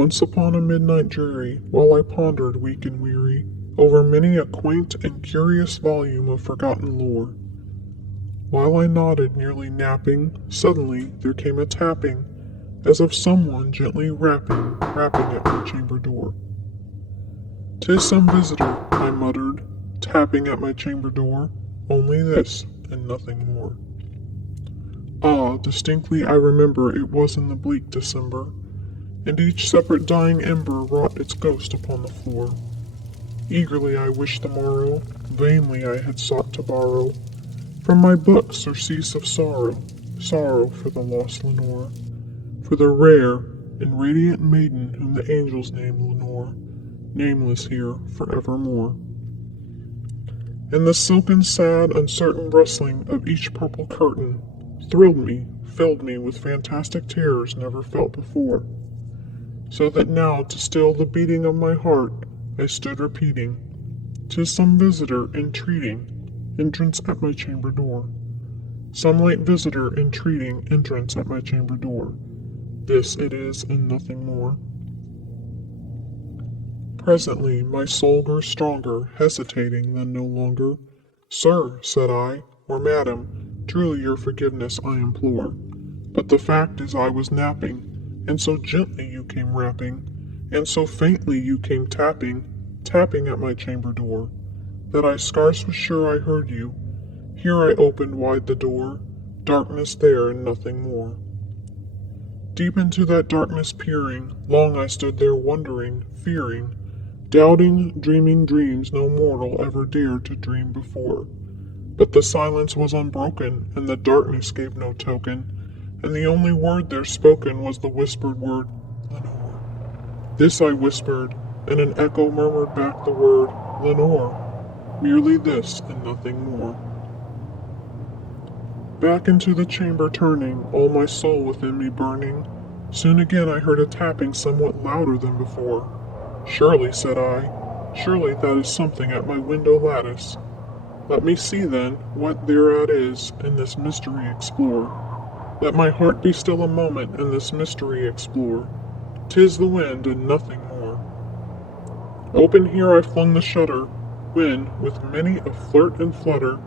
Once upon a midnight dreary, while I pondered weak and weary over many a quaint and curious volume of forgotten lore, while I nodded, nearly napping, suddenly there came a tapping, as of someone gently rapping at my chamber door. "'Tis some visitor," I muttered, tapping at my chamber door, "only this, and nothing more." Ah, distinctly I remember it was in the bleak December, and each separate dying ember wrought its ghost upon the floor. Eagerly I wished the morrow, vainly I had sought to borrow from my book surcease of sorrow, sorrow for the lost Lenore, for the rare and radiant maiden whom the angels name Lenore, nameless here forevermore. And the silken, sad, uncertain rustling of each purple curtain thrilled me, filled me with fantastic terrors never felt before, so that now to still the beating of my heart I stood repeating, "'Tis some visitor entreating entrance at my chamber door. Some late visitor entreating entrance at my chamber door. This it is and nothing more." Presently my soul grew stronger, hesitating, then no longer. "Sir," said I, "or madam, truly your forgiveness I implore. But the fact is I was napping, and so gently you came rapping, and so faintly you came tapping at my chamber door, that I scarce was sure I heard you. Here I opened wide the door, darkness there and nothing more. Deep into that darkness peering, long I stood there wondering, fearing, doubting, dreaming dreams no mortal ever dared to dream before. But the silence was unbroken, and the darkness gave no token, and the only word there spoken was the whispered word, "Lenore." This I whispered, and an echo murmured back the word, "Lenore." Merely this, and nothing more. Back into the chamber turning, all my soul within me burning, soon again I heard a tapping somewhat louder than before. "Surely," said I, "surely that is something at my window lattice. Let me see, then, what thereat is, and this mystery explore. Let my heart be still a moment, and this mystery explore. 'Tis the wind, and nothing more." Open here I flung the shutter, when, with many a flirt and flutter,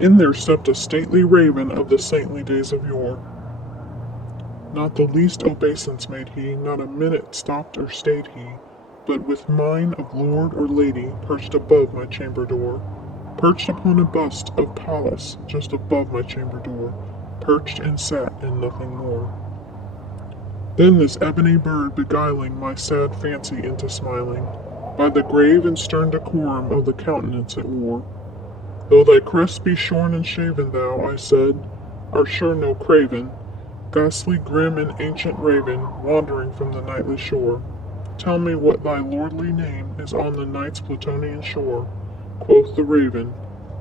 in there stepped a stately raven of the saintly days of yore. Not the least obeisance made he, not a minute stopped or stayed he, but with mien of lord or lady perched above my chamber door, perched upon a bust of Pallas just above my chamber door, perched and sat and nothing more. Then this ebony bird beguiling my sad fancy into smiling, by the grave and stern decorum of the countenance it wore. "Though thy crest be shorn and shaven, thou," I said, "art sure no craven, ghastly, grim, and ancient raven, wandering from the nightly shore. Tell me what thy lordly name is on the night's Plutonian shore." Quoth the raven,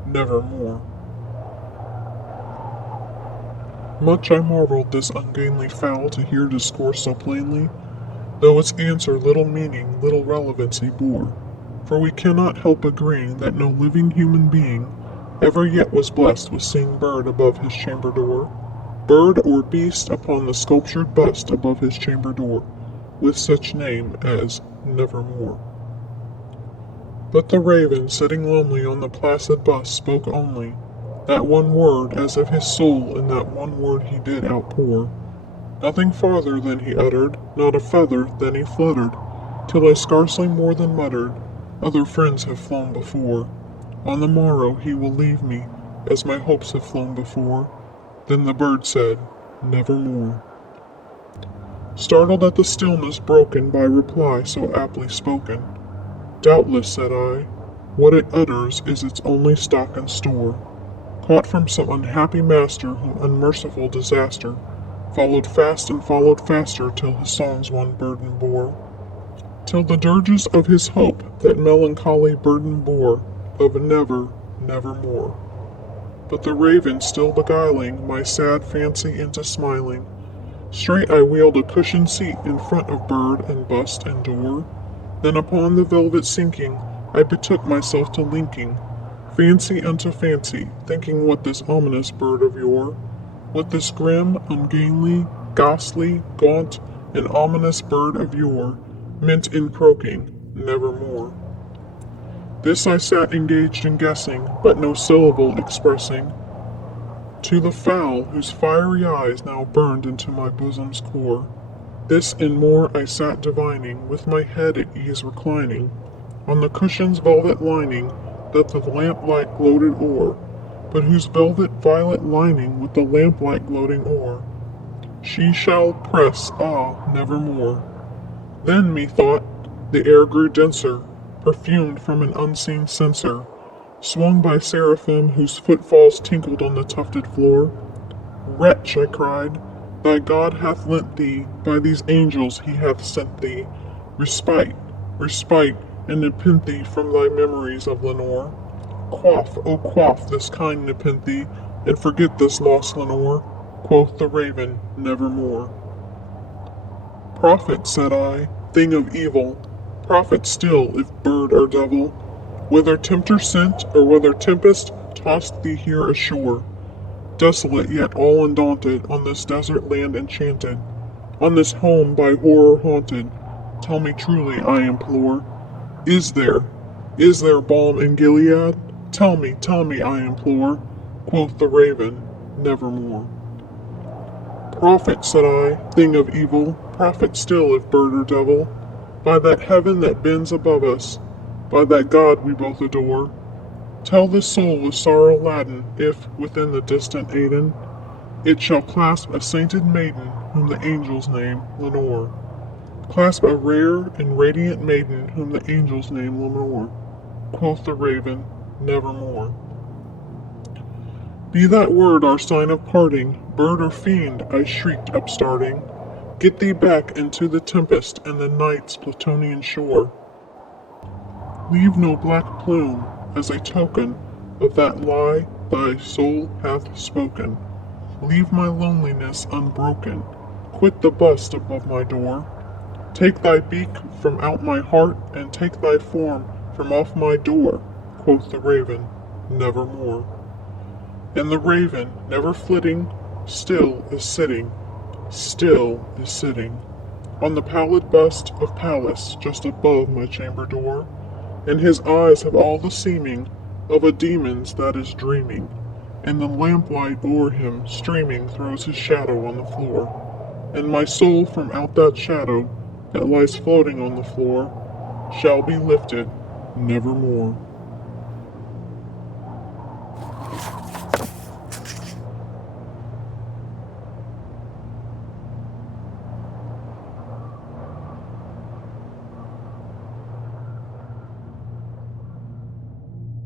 "Nevermore." Much I marveled this ungainly fowl to hear discourse so plainly, though its answer little meaning, little relevancy bore. For we cannot help agreeing that no living human being ever yet was blessed with seeing bird above his chamber door, bird or beast upon the sculptured bust above his chamber door, with such name as Nevermore. But the raven, sitting lonely on the placid bust, spoke only that one word, as if his soul in that one word he did outpour. Nothing farther than he uttered, not a feather then he fluttered, till I scarcely more than muttered, "Other friends have flown before. On the morrow he will leave me, as my hopes have flown before." Then the bird said, "Nevermore." Startled at the stillness broken by reply so aptly spoken, "Doubtless," said I, "what it utters is its only stock and store, caught from some unhappy master whom unmerciful disaster followed fast and followed faster till his songs one burden bore, till the dirges of his hope that melancholy burden bore of nevermore." But the raven still beguiling my sad fancy into smiling, straight I wheeled a cushioned seat in front of bird and bust and door. Then upon the velvet sinking, I betook myself to linking fancy unto fancy, thinking what this ominous bird of yore, what this grim, ungainly, ghastly, gaunt, an ominous bird of yore, meant in croaking, nevermore. This I sat engaged in guessing, but no syllable expressing, to the fowl whose fiery eyes now burned into my bosom's core. This and more I sat divining, with my head at ease reclining, on the cushion's velvet lining that the lamplight gloated o'er, but whose velvet violet lining with the lamplight gloating o'er, she shall press, nevermore. Then, methought, the air grew denser, perfumed from an unseen censer, swung by seraphim whose footfalls tinkled on the tufted floor. Wretch, I cried, thy God hath lent thee, by these angels he hath sent thee, respite, respite, and nepenthe from thy memories of Lenore. Quaff, O quaff this kind nepenthe, and forget this lost Lenore, quoth the raven, nevermore. Prophet, said I, thing of evil, prophet still, if bird or devil, whether tempter sent, or whether tempest tossed thee here ashore, desolate yet all undaunted, on this desert land enchanted, on this home by horror haunted, tell me truly, I implore, is there balm in Gilead? Tell me, I implore, quoth the raven, nevermore. Prophet, said I, thing of evil, prophet still, if bird or devil, by that heaven that bends above us, by that God we both adore, tell this soul with sorrow laden, if, within the distant Aidenn, it shall clasp a sainted maiden, whom the angels name Lenore. Clasp a rare and radiant maiden, whom the angels name Lenore, quoth the raven, nevermore. Be that word our sign of parting, bird or fiend, I shrieked upstarting, get thee back into the tempest and the night's Plutonian shore. Leave no black plume as a token of that lie thy soul hath spoken. Leave my loneliness unbroken. Quit the bust above my door. Take thy beak from out my heart, and take thy form from off my door, quoth the raven, nevermore. And the raven, never flitting, still is sitting, on the pallid bust of Pallas just above my chamber door, and his eyes have all the seeming of a demon's that is dreaming, and the lamplight o'er him streaming throws his shadow on the floor, and my soul from out that shadow that lies floating on the floor shall be lifted nevermore.